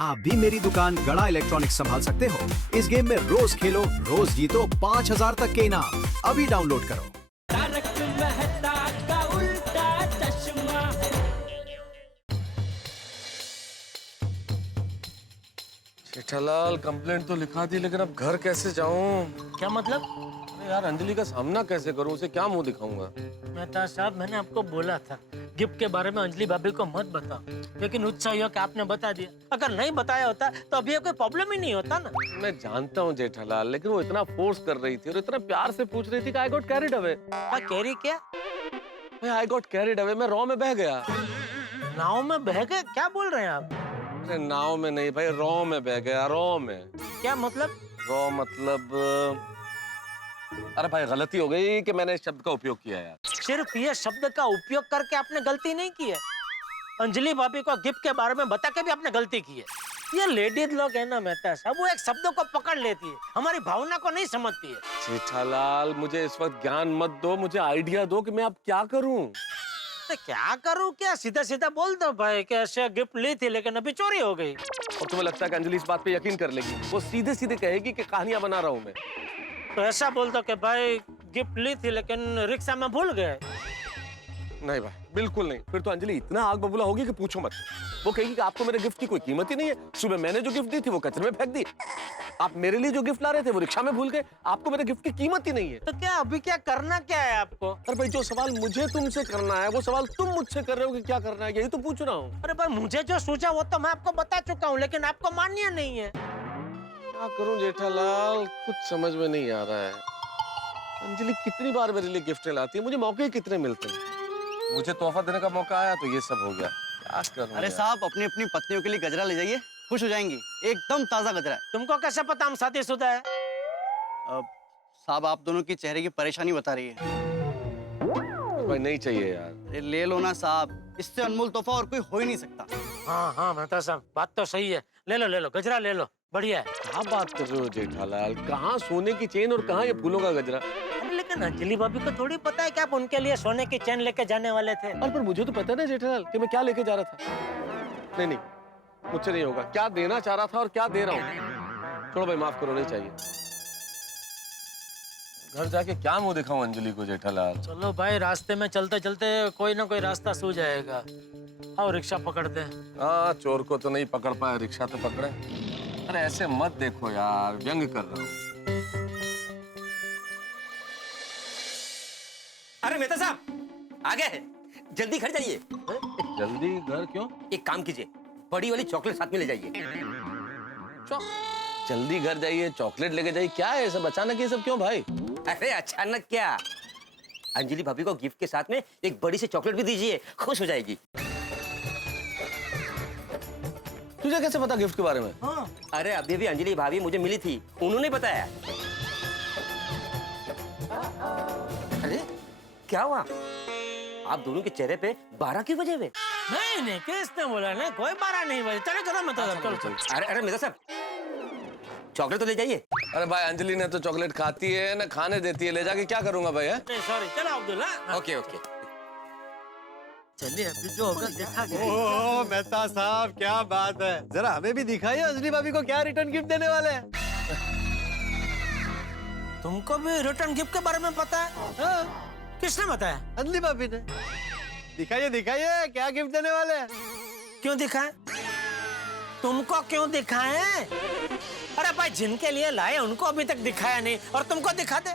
आप भी मेरी दुकान गड़ा इलेक्ट्रॉनिक्स संभाल सकते हो। इस गेम में रोज खेलो, रोज जीतो 5000 तक के इनाम। अभी डाउनलोड करो। तारक मेहता का उल्टा चश्मा। जेठालाल, कंप्लेंट तो लिखा दी, लेकिन अब घर कैसे जाऊं? क्या मतलब? अरे यार, अंजलि का सामना कैसे करूं? उसे क्या मुंह दिखाऊंगा? मेहता साहब, मैंने आपको बोला था गिफ्ट के बारे में अंजलि भाभी को मत बताओ, लेकिन उत्साह आपने बता दिया। अगर नहीं बताया होता तो अभी कोई प्रॉब्लम ही नहीं होता ना। मैं जानता हूँ जेठालाल, लेकिन वो इतना फोर्स कर रही थी और इतना प्यार से पूछ रही थी कि आई गॉट कैरिड अवे। क्या कह रही? क्या आई गॉट कैरिड अवे, मैं रॉ में बह गया। नाव में बह गए? क्या बोल रहे हैं आप? अरे नाव में नहीं भाई, रॉ में बह गया, रॉ में। क्या मतलब? रॉ मतलब अरे भाई, गलती हो गई कि मैंने इस शब्द का उपयोग किया यार। सिर्फ ये शब्द का उपयोग करके आपने गलती नहीं की है, अंजलि भाभी को गिफ्ट के बारे में बता के भी आपने गलती की है। ये लेडीज लोग है ना मेहता साहब, वो एक शब्दों को पकड़ लेती है, हमारी भावना को नहीं समझती है। जेठालाल, मुझे इस वक्त ज्ञान मत दो, मुझे आइडिया दो कि मैं अब क्या करूं। तो क्या करूं? क्या सीधा सीधा बोल दो भाई कि ऐसे गिफ्ट ली थी लेकिन अभी चोरी हो गई। और तुम्हें लगता है कि अंजलि इस बात पे यकीन कर लेगी? वो सीधे सीधे कहेगी कि कहानियां बना रहा हूं मैं। तो ऐसा बोल दो कि भाई गिफ्ट ली थी लेकिन रिक्शा में भूल गए। नहीं भाई, बिल्कुल नहीं। फिर तो अंजलि इतना आग बबूला होगी कि पूछो मत। वो कहेगी कि आपको मेरे गिफ्ट की कोई कीमत ही नहीं है। सुबह मैंने जो गिफ्ट दी थी वो कचरे में फेंक दी। आप मेरे लिए जो गिफ्ट ला रहे थे वो रिक्शा में भूल गए। आपको मेरे गिफ्ट की कीमत ही नहीं है। तो क्या अभी क्या करना क्या है आपको? अरे भाई, जो सवाल मुझे तुमसे करना है वो सवाल तुम मुझसे कर रहे हो कि क्या करना है, यही तो पूछ रहा हूँ। अरे भाई, मुझे जो सूझा वो तो मैं आपको बता चुका हूँ, लेकिन आपको मान्य नहीं है। क्या करूं जेठालाल, कुछ समझ में नहीं आ रहा है। अंजलि कितनी बार मेरे लिए गिफ्ट लाती है, मुझे मौके कितने मिलते हैं। मुझे तोहफा देने का मौका आया तो ये सब हो गया। क्या करूं अरे यार? साहब, अपनी अपनी पत्नियों के लिए गजरा ले जाइए, खुश हो जाएंगी। एकदम ताजा गजरा है। तुमको कैसे पता हम शादीशुदा है? साहब, आप दोनों की चेहरे की परेशानी बता रही है। भाई नहीं चाहिए यार। अरे ले लो ना साहब, इससे अनमोल तोहफा और कोई हो ही नहीं सकता। हाँ हाँ मेहता साहब, बात तो सही है। ले लो गजरा ले लो, बढ़िया है। क्या बात कर रहे हो जेठालाल? कहाँ सोने की चेन और कहाँ ये फूलों का गजरा? अरे लेकिन अंजलि भाभी को थोड़ी पता है कि आप उनके लिए सोने की चेन लेके जाने वाले थे। और पर मुझे तो पता है ना जेठालाल कि मैं क्या लेके जा रहा था। नहीं, मुझसे नहीं होगा। क्या देना चाह रहा था और क्या दे रहा हूँ। छोड़ो भाई, माफ करो, नहीं चाहिए। घर जाके क्या मुंह दिखाऊं अंजलि को जेठालाल? चलो भाई, रास्ते में चलते चलते कोई ना कोई रास्ता सूझ जाएगा। आओ रिक्शा पकड़ते हैं। हाँ, चोर को तो नहीं पकड़ पाया, रिक्शा तो पकड़े। अरे ऐसे मत देखो यार, व्यंग कर रहा हूँ। अरे मेहता साहब, आ गए हैं। जल्दी घर जाइए। जल्दी घर क्यों? एक काम कीजिए, बड़ी वाली चॉकलेट साथ में ले जाइए। जल्दी घर जाइए, चॉकलेट लेके जाइए? क्या है सब अचानक, ये सब क्यों भाई? अरे अचानक क्या, अंजलि भाभी को गिफ्ट के साथ में एक बड़ी सी चॉकलेट भी दीजिए, खुश हो जाएगी। तुझे कैसे पता गिफ्ट के बारे में? हाँ। अरे अभी अभी अंजलि भाभी मुझे मिली थी, उन्होंने बताया। अरे क्या हुआ, आप दोनों के चेहरे पे 12 क्यों बजे हुए? नहीं, किसने बोला? नहीं, कोई 12 नहीं बजे। चलो मेहता साहब, चलो। अरे मेहता साहब, चॉकलेट तो ले जाइए। अरे भाई, अंजलि ने तो चॉकलेट खाती है ना खाने देती है, ले जाके क्या करूंगा भाई? है नहीं सॉरी, चलो अब्दुल्ला। Okay okay. चलिए, अभी जो होगा देखा जाएगा। ओह मेहता साहब, क्या बात है। जरा हमें भी दिखाइए अंजलि भाभी को क्या रिटर्न गिफ्ट देने वाले हैं। तुमको भी रिटर्न गिफ्ट के बारे में पता है? हाँ, किसने बताया? अंजलि भाभी ने। दिखाइए दिखाइए, क्या गिफ्ट देने वाले हैं। क्यों दिखाए? तुमको क्यों दिखाए? अरे भाई, जिनके लिए लाए उनको अभी तक दिखाया नहीं और तुमको दिखा दे।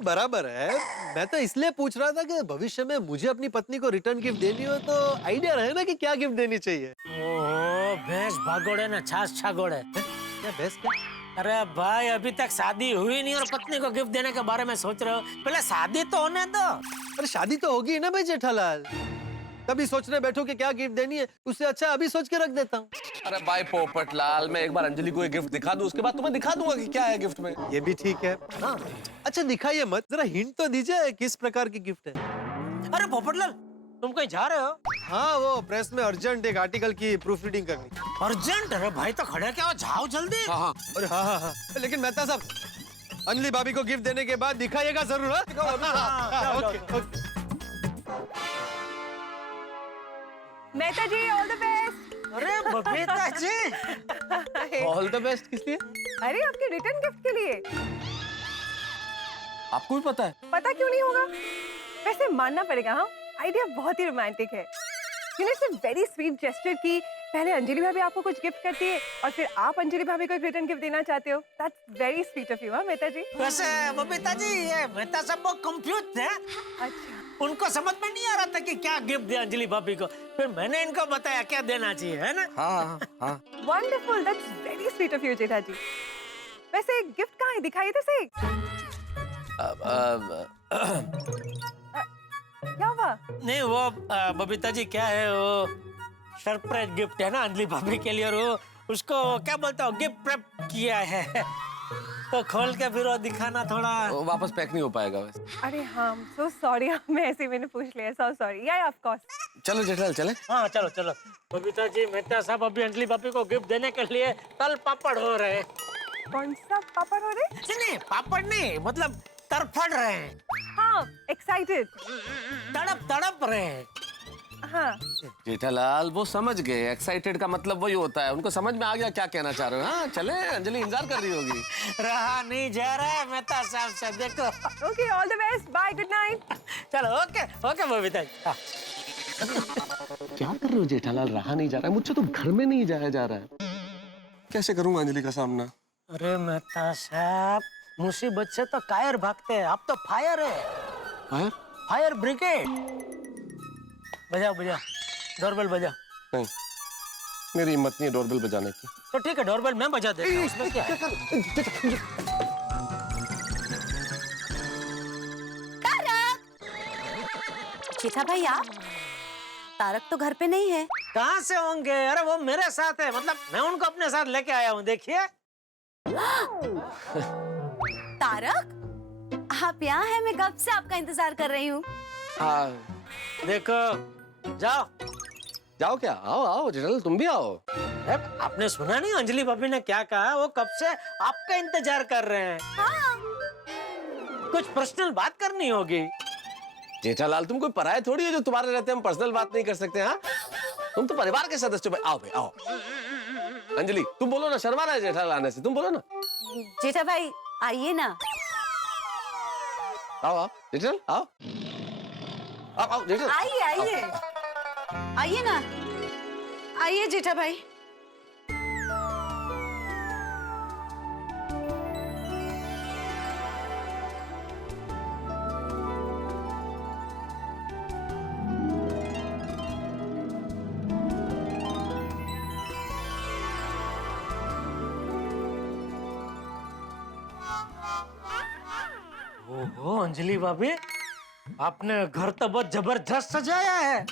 बराबर है, मैं तो इसलिए पूछ रहा था कि भविष्य में मुझे अपनी पत्नी को रिटर्न गिफ्ट देनी हो तो आइडिया रहे ना कि क्या गिफ्ट देनी चाहिए। ओहो, भैंस भागोड़े ना छाछ छागोड़े। क्या बेस्ट क्या? अरे भाई, अभी तक शादी हुई नहीं और पत्नी को गिफ्ट देने के बारे में सोच रहे हो? पहले शादी तो होने दो। अरे शादी तो होगी ना भाई जेठालाल, तभी सोचने बैठो कि क्या गिफ्ट देनी है। उससे अच्छा अभी सोच के रख देता हूँ। अरे भाई पोपटलाल, मैं एक बार अंजलि को एक गिफ्ट दिखा दूं, उसके बाद तुम्हें दिखा दूंगा कि क्या है गिफ्ट में। ये भी ठीक है। हाँ, अच्छा दिखाइए मत, जरा हिंट तो दीजिए किस प्रकार की गिफ्ट है। अरे पोपटलाल, तुम कहीं जा रहे हो? हाँ, वो प्रेस में अर्जेंट एक आर्टिकल की प्रूफ रीडिंग करनी। अर्जेंट? अरे भाई, तो खड़े क्या हो, जाओ जल्दी। हाँ, अरे हाँ, लेकिन मेहता साहब, अंजलि भाभी को गिफ्ट देने के बाद दिखाइएगा जरूर। हाँ? Okay. Mehta ji, all the best. अरे Babita ji, all the best किस लिए? अरे आपके रिटर्न गिफ्ट के लिए। आपको भी पता है? पता क्यों नहीं होगा? वैसे मानना पड़ेगा, हाँ आइडिया बहुत ही रोमांटिक है। It's a very sweet gesture कि पहले अंजलि भाभी आपको कुछ गिफ्ट करती है और फिर आप अंजलि भाभी को एक रिटर्न गिफ्ट देना चाहते हो। That's very sweet of you, हाँ मेहता जी। वैसे बबीता जी, ये मेहता सब बहुत कंफ्यूज थे। अच्छा, उनको समझ में नहीं आ रहा था कि क्या गिफ्ट दे अंजलि भाभी को, फिर मैंने इनको बताया क्या देना चाहिए, है ना? हाँ हाँ। Wonderful, that's very sweet of you Jetha ji. वैसे गिफ्ट कहाँ है, दिखाइए तो सही। क्या हुआ? नहीं वो बबीता जी क्या है, वो सरप्राइज गिफ्ट है ना अंजलि भाभी के लिए, और वो उसको क्या बोलते हो गिफ्ट प्रेप किया है तो खोल के फिर वो दिखाना थोड़ा। वो वापस पैक नहीं हो पाएगा वैसे। अरे हाँ, सो सॉरी, मैं ऐसे ही मैंने पूछ लिया, सो सॉरी। या ऑफ कोर्स। चलो जेठालाल चले। हाँ चलो चलो। बबीता जी, मेहता साहब अभी अंजलि भाभी को गिफ्ट देने के लिए तल पापड़ हो रहे हैं। कौन सा पापड़ हो रहे? नहीं पापड़ नहीं, मतलब तरफड़ रहे हैं, हाँ, एक्साइटेड। तड़प तड़प रहे हैं। हाँ, जेठालाल वो समझ गए, एक्साइटेड का मतलब वही होता है, उनको समझ में आ गया क्या कहना चाह रहे हो। हाँ चले, अंजलि इंतजार कर रही होगी। रहा नहीं जा रहा है मेहता साहब से, देखो। Okay, all the best, bye, good night. चलो ओके ओके बबीता जी। हाँ। क्या कर रहे हो जेठालाल? रहा नहीं जा रहा है मुझसे, तो घर में नहीं जाया जा रहा है। कैसे करूंगा अंजलि का सामना? अरे मेहता साहब, मुसीबत से तो कायर भागते हैं, आप तो फायर है। फायर? Fire brigade. बजाओ बजाओ, डोरबेल बजाओ। नहीं, मेरी हिम्मत नहीं है डोरबेल बजाने की। तो ठीक है, डोरबेल मैं बजा देता हूँ, उसमें क्या है? जेठा भाई आप? तारक तो घर पे नहीं है। कहाँ से होंगे? अरे वो मेरे साथ है, मतलब मैं उनको अपने साथ लेके आया हूँ, देखिए। तारक, आप यहाँ हैं? मैं कब से आपका इंतजार कर रही हूँ। हाँ देखो, जाओ जाओ। क्या? आओ आओ जेठालाल, तुम भी आओ। आपने सुना नहीं अंजलि भाभी ने क्या कहा? वो कब से आपका इंतजार कर रहे हैं। हाँ। कुछ पर्सनल बात करनी होगी। जेठालाल तुम कोई पराये थोड़ी है जो तुम्हारे रहते हम पर्सनल बात नहीं कर सकते। हाँ तुम तो परिवार के सदस्य हो। आओ भाई आओ। अंजलि तुम बोलो ना, शर्मा रहा है जेठालाल आने से, तुम बोलो ना। जेठा भाई आइए ना। आओ आओ जेठालाल आओ। आओ आओ जेठालाल। आइए आइए आइए ना, आइए जेठा भाई। ओहो अंजलि भाभी, आपने घर तो बहुत जबरदस्त सजाया है।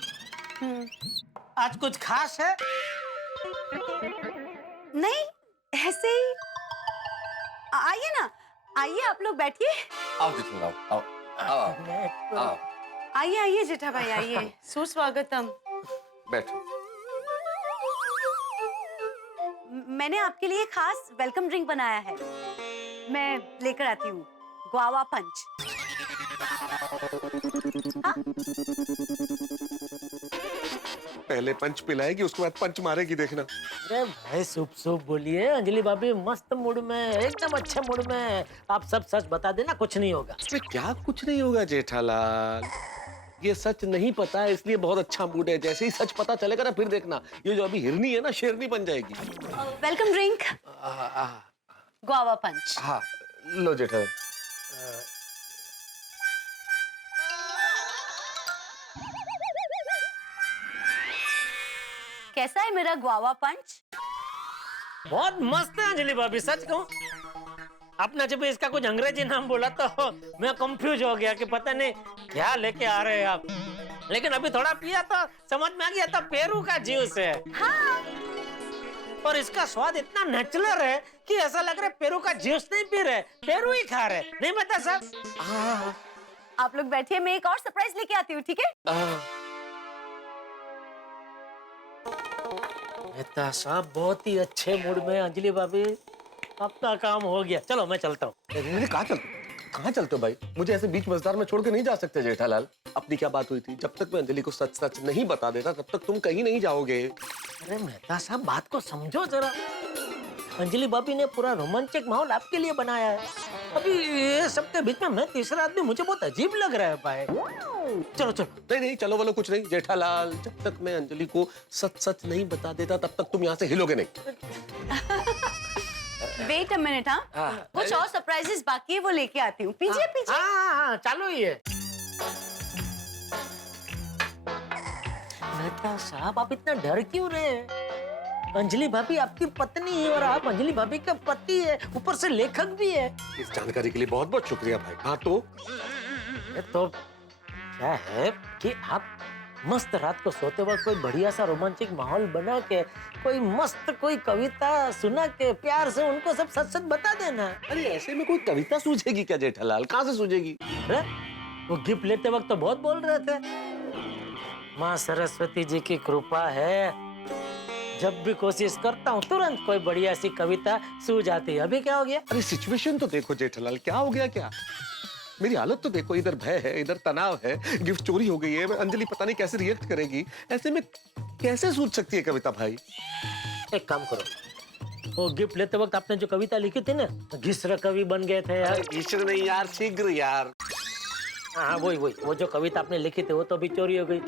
आज कुछ खास है? नहीं, ऐसे ही। आइए ना, आइए आप लोग बैठिए। आओ जेठालाल आओ आओ आओ आओ। आइए आइए जेठा भाई आइए। सुस्वागतम। बैठो। मैंने आपके लिए खास वेलकम ड्रिंक बनाया है, मैं लेकर आती हूँ। ग्वावा पंच। हाँ? पहले पंच पिलाएगी, उसके बाद पंच मारेगी, देखना। अरे भाई सूप सूप बोलिए। अंजलि भाभी मस्त मूड में, एकदम अच्छे मूड में। आप सब सच बता देना, कुछ नहीं होगा। इसमें क्या कुछ नहीं होगा जेठालाल? ये सच नहीं पता है इसलिए बहुत अच्छा मूड है। जैसे ही सच पता चलेगा ना, फिर देखना ये जो अभी हिरनी है ना, शेरनी बन जाएगी। वेलकम ड्रिंक ग्वावा पंच। हाँ लो जेठालाल। कैसा है मेरा ग्वावा पंच? बहुत मस्त है अंजलि भाभी, सच कहूं। आपने जब इसका कुछ अंग्रेजी नाम बोला तो मैं कंफ्यूज हो गया कि पता नहीं क्या लेके आ रहे हैं आप। लेकिन अभी थोड़ा पिया तो समझ में आ गया, तो पेरू का जूस है। हाँ। और इसका स्वाद इतना नेचुरल है कि ऐसा लग रहा है पेरू का जूस नहीं पी रहे, पेरू ही खा रहे। नहीं पता साहब? आप लोग बैठिए, मैं एक और सरप्राइज लेके आती हूँ, ठीक है? मेहता साहब बहुत ही अच्छे मूड में। अंजलि भाभी आपका काम हो गया, चलो मैं चलता हूँ। कहाँ चलते हो भाई? मुझे ऐसे बीच मझधार में छोड़ के नहीं जा सकते जेठालाल। अपनी क्या बात हुई थी? जब तक मैं अंजलि को सच सच नहीं बता देता तब तक तुम कहीं नहीं जाओगे। अरे मेहता साहब बात को समझो जरा। अंजलि भाभी ने पूरा रोमांचक माहौल आपके लिए बनाया है। अभी ये सबके बीच में मैं तीसरा आदमी, मुझे बहुत अजीब लग रहा है भाई। चलो चलो। नहीं नहीं, चलो वालो कुछ नहीं जेठालाल, जब तक मैं अंजलि को सच सच नहीं बता देता तब तक तुम यहाँ से हिलोगे नहीं। वेट अ मिनट, हाँ कुछ और सरप्राइजेस बाकी है, वो लेके आती हूँ। पीछे पीछे। हाँ चालू ही है। मेहता साहब आप इतना डर क्यों रहे हैं? अंजलि भाभी आपकी पत्नी है और आप अंजलि भाभी के पति है, ऊपर से लेखक भी है। इस जानकारी के लिए बहुत बहुत शुक्रिया भाई। हाँ तो क्या है कि आप मस्त रात को सोते वक्त कोई बढ़िया सा रोमांटिक माहौल बना के कोई मस्त कोई कविता सुना के प्यार से उनको सब सच सच बता देना। अरे ऐसे में कोई कविता सूझेगी क्या जेठालाल? कहाँ से सूझेगी? अरे वो गिफ्ट लेते वक्त तो बहुत बोल रहे थे, माँ सरस्वती जी की कृपा है, जब भी कोशिश करता हूँ तुरंत कोई बढ़िया सी कविता सूझ आती है। अभी क्या हो गया? अरे सिचुएशन तो देखो जेठालाल, क्या हो गया क्या? मेरी हालत तो देखो, इधर भय है, इधर तनाव है, गिफ्ट चोरी हो गई है, अंजलि पता नहीं कैसे रिएक्ट करेगी। ऐसे में कैसे सूझ सकती है कविता भाई? एक काम करो, वो गिफ्ट लेते वक्त आपने जो कविता लिखी थी ना, घिसर कवि बन गए थे यार। ईश्वर नहीं यार, शीघ्र यार। हाँ वही वो जो कविता आपने लिखी थी वो तो अभी चोरी हो गई,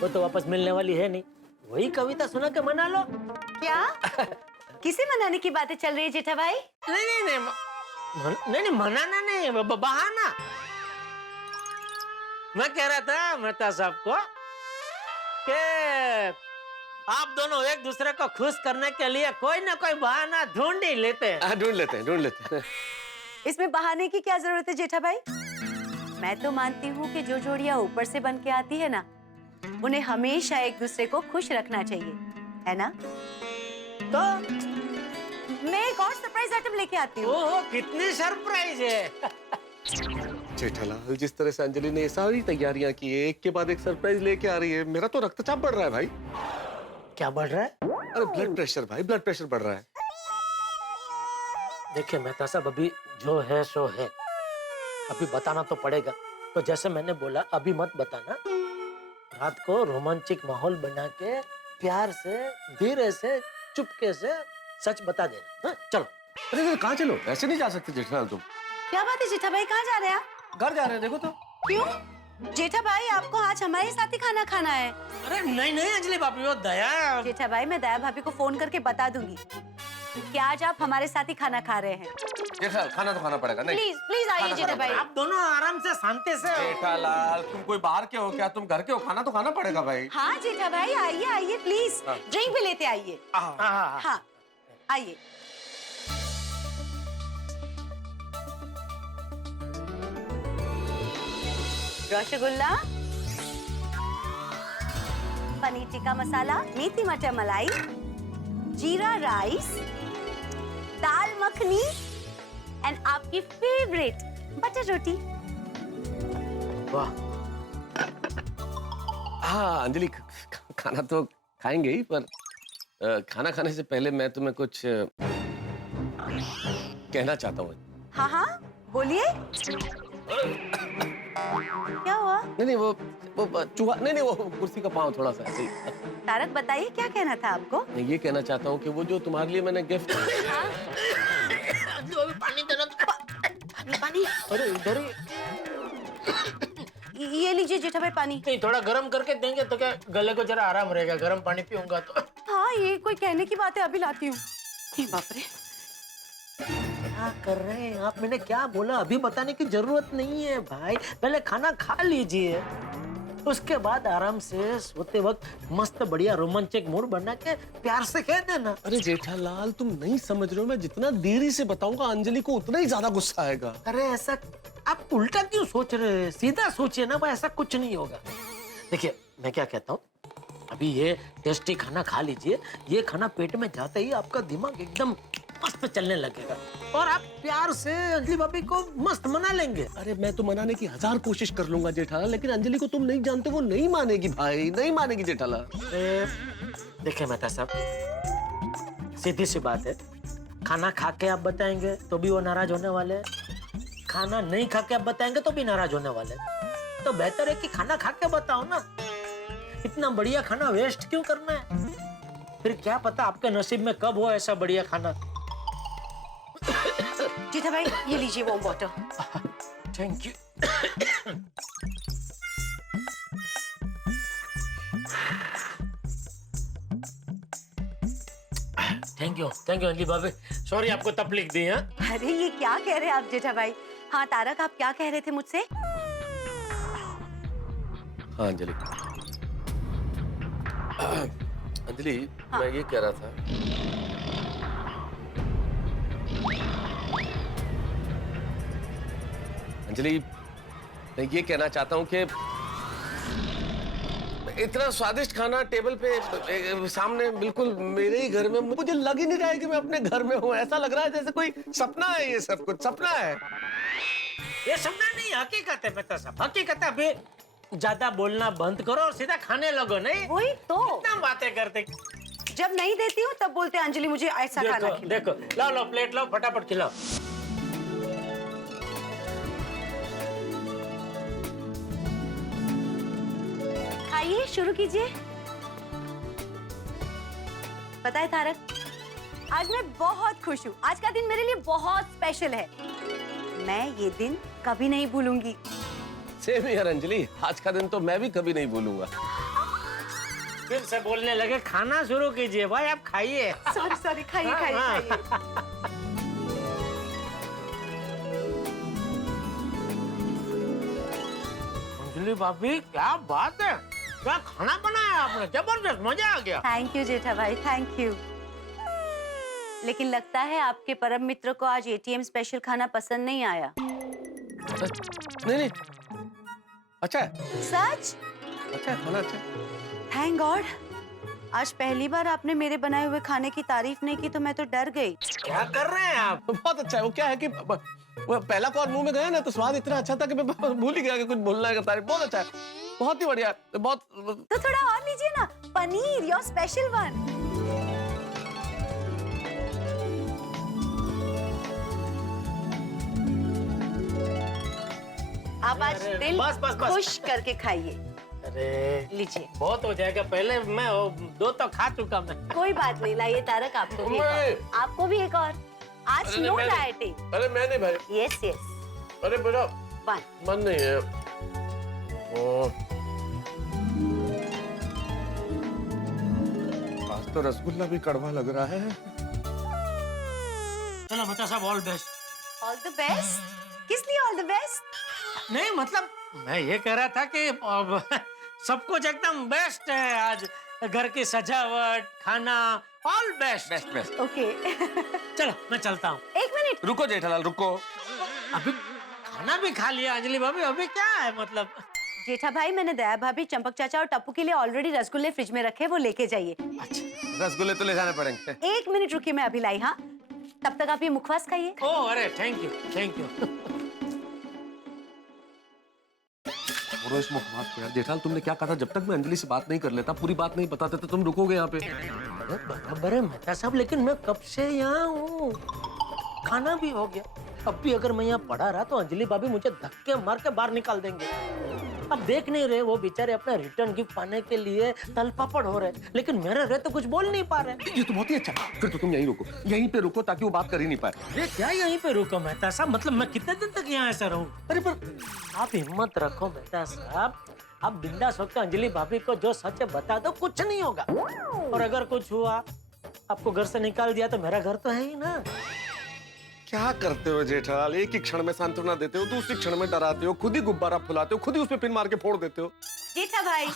वो तो वापस मिलने वाली है नहीं। वही कविता सुना के मना लो। क्या किसे मनाने की बातें चल रही है जेठा भाई? नहीं मनाना नहीं, बहाना। मैं कह रहा था मेहता साहब को कि आप दोनों एक दूसरे को खुश करने के लिए कोई ना कोई बहाना ढूंढ ही लेते हैं। ढूंढ लेते हैं। इसमें बहाने की क्या जरूरत है जेठा भाई? मैं तो मानती हूँ कि जो जोड़ियाँ ऊपर से बन के आती है ना, उन्हें हमेशा एक दूसरे को खुश रखना चाहिए, है ना? तो मैं एक और सरप्राइज आइटम लेके आती हूँ। ओह कितनी सरप्राइज है। जेठालाल, जिस तरह से अंजलि ने ये सारी तैयारियां की है, एक के बाद एक सरप्राइज लेके आ रही है, मेरा तो रक्तचाप बढ़ रहा है भाई। क्या बढ़ रहा है? अरे ब्लड प्रेशर भाई, ब्लड प्रेशर बढ़ रहा है। देखिए मेहता साहब, अभी जो है सो है, अभी बताना तो पड़ेगा। तो जैसे मैंने बोला, अभी मत बताना, रात को रोमांचिक माहौल बना के प्यार से धीरे से चुपके से सच बता देना। चलो। अरे कहाँ चलो? ऐसे नहीं जा सकते जेठालाल तुम। क्या बात है जेठा भाई, कहाँ जा रहे हैं आप? घर जा रहे हैं, देखो तो। क्यों जेठा भाई, आपको आज हमारे साथ ही खाना खाना है। अरे नहीं अंजलि भाभी, वो दया। जेठा भाई, मैं दया भाभी को फोन करके बता दूंगी कि आज आप हमारे साथ ही खाना खा रहे हैं। जेठालाल, खाना तो खाना पड़ेगा। नहीं प्लीज प्लीज आइए जेठा भाई। आप दोनों आराम से शांति से। जेठालाल, तुम कोई बाहर के हो क्या? तुम घर के हो, खाना तो खाना पड़ेगा भाई। हाँ जेठा भाई, आइए आइए प्लीज, ड्रिंक भी लेते आइए। हाँ आइए। रसगुल्ला, पनीर टिक्का मसाला, मेथी मटर मलाई, जीरा राइस, दाल मखनी एंड आपकी फेवरेट बटर रोटी। वाह। हाँ अंजलि, खाना तो खाएंगे ही, पर खाना खाने से पहले मैं तुम्हें कुछ कहना चाहता हूँ। हाँ हाँ बोलिए। क्या हुआ? नहीं वो चूहा नहीं, वो कुर्सी का पाँव थोड़ा सा ऐसे ही। तारक बताइए क्या कहना था आपको? मैं ये कहना चाहता हूँ कि वो जो तुम्हारे लिए मैंने गिफ्ट। पानी देना। पानी। अरे इधर ये लीजिए जेठा भाई पानी। नहीं, थोड़ा गर्म करके देंगे तो क्या गले को जरा आराम रहेगा, गर्म पानी पीऊंगा तो। हाँ ये कोई कहने की बात है, अभी लाती हूँ। बाप रे, क्या कर रहे हैं आप? मैंने क्या बोला? अभी बताने की जरूरत नहीं है भाई, पहले खाना खा लीजिए, उसके बाद आराम से सोते वक्त मस्त बढ़िया रोमांचक मूड बना के प्यार से कह देना। अरे जेठालाल, तुम नहीं समझ रहे हो, मैं जितना देरी से बताऊंगा अंजलि को उतना ही ज्यादा गुस्सा आएगा। अरे ऐसा आप उल्टा क्यों सोच रहे हैं? सीधा सोचिए ना भाई, ऐसा कुछ नहीं होगा। देखिए मैं क्या कहता हूँ, अभी ये टेस्टी खाना खा लीजिए, ये खाना पेट में जाते ही आपका दिमाग एकदम मस्त चलने लगेगा और आप प्यार से अंजलि भाभी को मस्त मना लेंगे। अरे मैं तो मनाने की 1000 कोशिश कर लूंगा जेठालाल, लेकिन अंजलि को तुम नहीं जानते, वो नहीं मानेगी भाई, नहीं मानेगी जेठालाल। देखिए मेहता साहब, सीधी सी बात है, खाना खा के आप बताएंगे तो भी वो नाराज होने वाले हैं, खाना नहीं खा के आप बताएंगे तो भी नाराज होने वाले हैं। तो बेहतर है कि खाना खा के बताओ ना, इतना बढ़िया खाना वेस्ट क्यों करना है? फिर क्या पता आपके नसीब में कब हो ऐसा बढ़िया खाना। जेठा भाई ये लीजिए warm water. Thank you. Thank you Anjali भाभी, सॉरी आपको तकलीफ दी। हाँ अरे ये क्या कह रहे हैं आप जेठा भाई? हाँ तारक, आप क्या कह रहे थे मुझसे? हाँ अंजलि, अंजलि हाँ। मैं ये कह रहा था, अंजलि मैं ये कहना चाहता हूँ कि इतना स्वादिष्ट खाना टेबल पे सामने बिल्कुल मेरे ही घर में, मुझे लग ही नहीं रहा है कि मैं अपने घर में हूँ। ऐसा लग रहा है जैसे कोई सपना है, ये सब कुछ सपना है। ये सपना नहीं, हकीकत है मेहता साहब, हकीकत है। अभी ज्यादा बोलना बंद करो और सीधा खाने लगो। नहीं वही तो, इतना बातें करते। जब नहीं देती हूँ तब बोलते हैं अंजलि मुझे ऐसा खाना देखो खिलाओ। देखो, लाओ प्लेट लाओ, फटाफट खिलाओ। खाइए, शुरू कीजिए। पता है तारक, आज मैं बहुत खुश हूँ। आज का दिन मेरे लिए बहुत स्पेशल है। मैं ये दिन कभी नहीं भूलूंगी। सेम यार अंजलि, आज का दिन तो मैं भी कभी नहीं भूलूंगा। फिर से बोलने लगे, खाना शुरू कीजिए भाई, आप खाइए। सॉरी खाइए खाइए हाँ। खाइए। अंजलि भाभी क्या बात है, क्या खाना बनाया आपने, जबरदस्त, मजा आ गया। थैंक यू जेठा भाई, थैंक यू। लेकिन लगता है आपके परम मित्र को आज एटीएम स्पेशल खाना पसंद नहीं आया। नहीं अच्छा है, सच? अच्छा है, खाना अच्छा है। Thank God. आज पहली बार आपने मेरे बनाए हुए खाने की तारीफ नहीं की तो मैं तो डर गई। क्या कर रहे हैं आप? बहुत अच्छा है। वो क्या है कि वो पहला कौर मुंह में गया ना तो स्वाद इतना अच्छा था कि मैं भूल ही गया कि कुछ बोलना है। तारीफ बहुत अच्छा है, बहुत ही बढ़िया, बहुत। तो थोड़ा और लीजिए ना, पनीर, योर स्पेशल वन। आप आज अरे, दिल बस। खुश करके खाइए। अरे लीजिए। बहुत हो जाएगा, पहले मैं 2 तो खा चुका मैं। कोई बात नहीं, लाइए तारक, आपको भी एक और। आपको भी एक और। आज अरे नो मैंने- डाइटिंग। अरे मैं नहीं भाई, यस यस। अरे बेटा वन। मन नहीं है। आज तो रसगुल्ला भी कड़वा लग रहा है। चलो मेहता साहब, all best. All the best? किस लिए ऑल द बेस्ट? नहीं मतलब मैं ये कह रहा था कि अब सब कुछ एकदम बेस्ट है आज। घर की सजावट, खाना, all best. Best best. Okay. चलो मैं चलता हूँ। एक मिनट। रुको जेठालाल रुको। अभी खाना भी खा लिया अंजलि भाभी, अभी क्या है मतलब? जेठा भाई, मैंने दया भाभी, चंपक चाचा और टप्पू के लिए ऑलरेडी रसगुल्ले फ्रिज में रखे, वो लेके जाइए। अच्छा रसगुल्ले तो ले जाने पड़ेंगे। एक मिनट रुकिए, मैं अभी लाई। हाँ, तब तक आप ये मुखवास खाइए। ओह अरे थैंक यू थैंक यू। इस मुखवास को यार जेठालाल, तुमने क्या कहा था? जब तक मैं अंजलि से बात नहीं कर लेता, पूरी बात नहीं बताते तो तुम रुकोगे यहाँ पे। अरे बराबर है मेहता साहब, लेकिन मैं कब से यहाँ हूँ, खाना भी हो गया। अब भी अगर मैं यहाँ पड़ा रहा तो अंजलि भाभी मुझे धक्के मार के बाहर निकाल देंगे। अब देख नहीं रहे, वो बेचारे अपना रिटर्न गिफ्ट पाने के लिए तलपापड़ हो रहे, लेकिन मेरे रहे तो कुछ बोल नहीं पा रहे। ये तो बहुत ही अच्छा है। फिर तो तुम यहीं रुको, यहीं पे रुको ताकि वो बात कर ही नहीं पाए। अरे क्या यहीं पे रुको मेहता साहब, मतलब मैं कितने दिन तक यहाँ ऐसा रहूं? अरे पर आप हिम्मत रखो मेहता साहब, आप बिंदास होकर अंजलि भाभी को जो सच है बता दो, कुछ नहीं होगा। और अगर कुछ हुआ, आपको घर से निकाल दिया तो मेरा घर तो है ही ना। क्या करते हो जेठालाल? एक ही क्षण में सांत्वना देते हो, दूसरी क्षण में डराते हो, खुद ही गुब्बारा फुलाते हो, खुद ही उस पे पिन मार के फोड़ देते हो। जेठा भाई,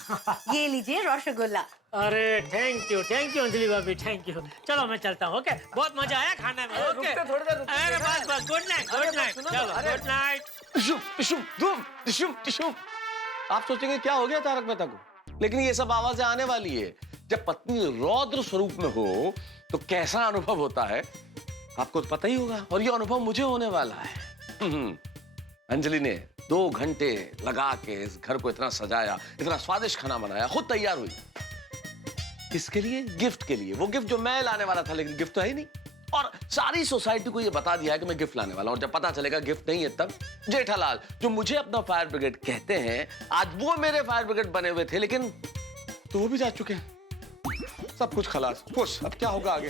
ये लीजिए रसगुल्ला। अरे थैंक यू अंजलि भाभी, थैंक यू। चलो मैं चलता हूँ। ओके, बहुत मजा आया खाने में। ओके रुकते थोड़ी देर रुकते। अरे बस गुड नाइट चलो गुड नाइट। आप सोचेंगे क्या हो गया तारक मेहता को, लेकिन ये सब आवाजें आने वाली है। जब पत्नी रौद्र स्वरूप में हो तो कैसा अनुभव होता है आपको तो पता ही होगा, और ये अनुभव मुझे होने वाला है। अंजलि ने 2 घंटे लगा के इस घर को इतना सजाया, इतना स्वादिष्ट खाना बनाया, खुद तैयार हुई। किसके लिए? गिफ्ट के लिए। वो गिफ्ट जो मैं लाने वाला था, लेकिन गिफ्ट तो है ही नहीं। और सारी सोसाइटी को ये बता दिया है कि मैं गिफ्ट लाने वाला हूं, और जब पता चलेगा गिफ्ट नहीं है तब जेठालाल, जो मुझे अपना फायर ब्रिगेड कहते हैं, आज वो मेरे फायर ब्रिगेड बने हुए थे, लेकिन तो वो भी जा चुके हैं। सब कुछ खलास, खुश। अब क्या होगा आगे,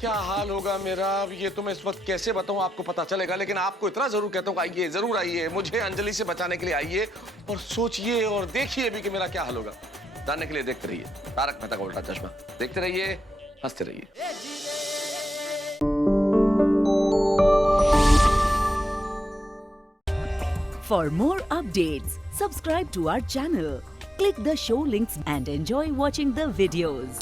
क्या हाल होगा मेरा, ये तो मैं इस वक्त कैसे बताऊं, आपको पता चलेगा। लेकिन आपको इतना जरूर कहता हूँ, आइए, जरूर आइए, मुझे अंजलि से बचाने के लिए आइए और सोचिए और देखिए भी कि मेरा क्या हाल होगा। जानने के लिए देखते रहिए तारक मेहता का उल्टा चश्मा, देखते रहिए, हंसते रहिए। For more updates, subscribe to our channel, click the show links and enjoy watching the videos.